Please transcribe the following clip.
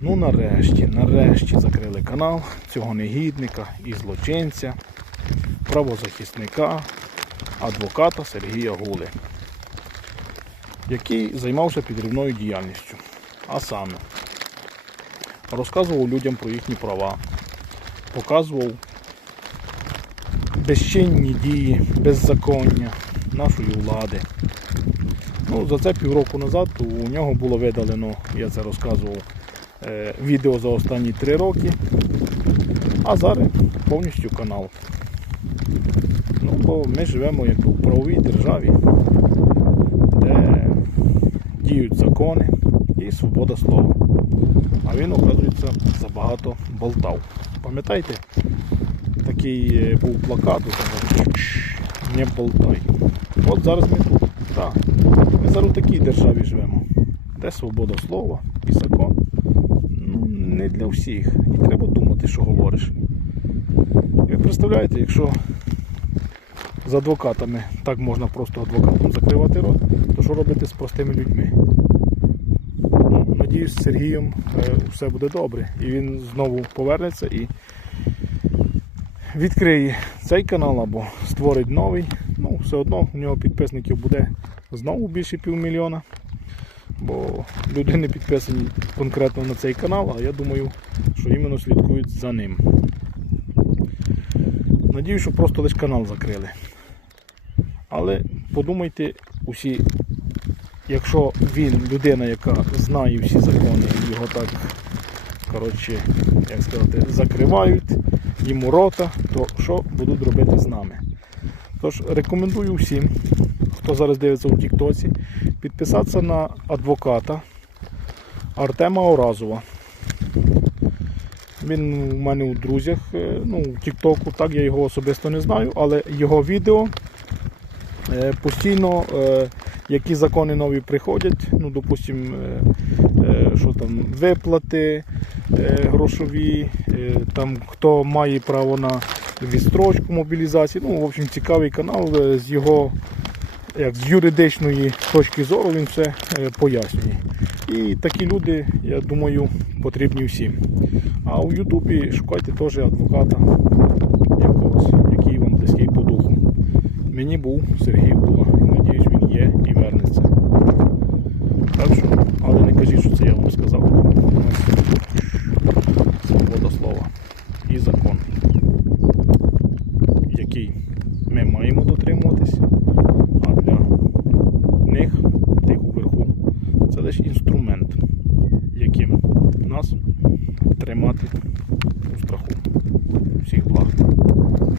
Ну нарешті, нарешті закрили канал цього негідника і злочинця, правозахисника, адвоката Сергія Гули, який займався підривною діяльністю. А саме розказував людям про їхні права, показував безчинні дії, беззаконня нашої влади. Ну, за це півроку назад у нього було видалено, я це розказував, відео за останні три роки, а зараз повністю канал. Ну, бо ми живемо як в правовій державі, де діють закони і свобода слова. А він, оказується, забагато болтав. Пам'ятаєте, такий е, був плакат, от там, «Чш, не болтай. От зараз ми тут. Так. Ми зараз у такій державі живемо, де свобода слова і закон. Не для всіх. І треба думати, що говориш. І ви представляєте, якщо з адвокатами так можна просто адвокатом закривати рот, то що робити з простими людьми? Ну, надіюсь, з Сергієм е, все буде добре. І він знову повернеться і відкриє цей канал або створить новий. Ну, все одно у нього підписників буде знову більше півмільйона. Бо люди не підписані конкретно на цей канал, а я думаю, що іменно слідкують за ним. Надію, що просто лише канал закрили. Але подумайте усі, якщо він людина, яка знає всі закони, його так, коротше, як сказати, закривають йому рота, то що будуть робити з нами? Тож рекомендую всім, хто зараз дивиться у Тіктоці, підписатися на адвоката Артема Оразова. Він у мене у друзях, е, ну, у Тіктоку, так я його особисто не знаю, але його відео е, постійно, е, які закони нові приходять, ну, допустим, е, що там, виплати грошові, там, хто має право на відстрочку мобілізації. Ну, в общем, цікавий канал з його як з юридичної точки зору він все е, пояснює. І такі люди, я думаю, потрібні всім. А у Ютубі шукайте теж адвоката якогось, який вам близький по духу. Мені був Сергій Була. Надіюсь, він є і вернеться. Так що, але не кажіть, що це я вам сказав. нас тримати у страху. Всіх благ.